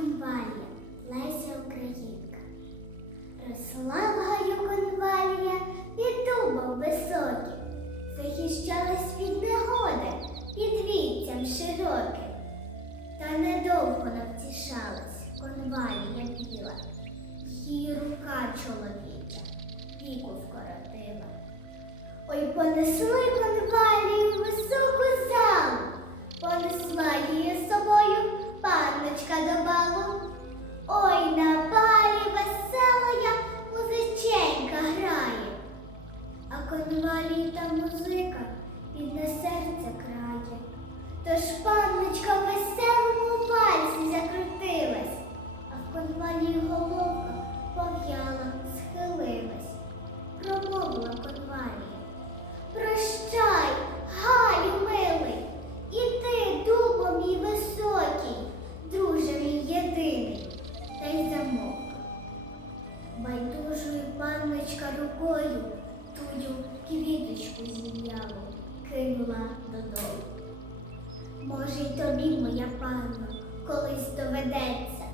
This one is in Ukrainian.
конвалія, Леся Українка. Росла в гаю конвалія і дубом високим, захищалась від негоди під віттям широким. Та недовго навтішалась конвалія біла, її рука чоловіча віку вкоротила. Ой понесли конвалію високі. А конвалії та музика бідне серце крає. Тож панночка в веселому вальсі закрутилась, а в конвалії головка пов'яла, схилилась. Промовила конвалія. Прощай, Галю милий, і ти, дубо мій високий, друже мій єдиний, та й замовкла. Байдужою панночка рукою тую квіточку зів'ялу кинула додому. Може, й тобі, моя панно, колись доведеться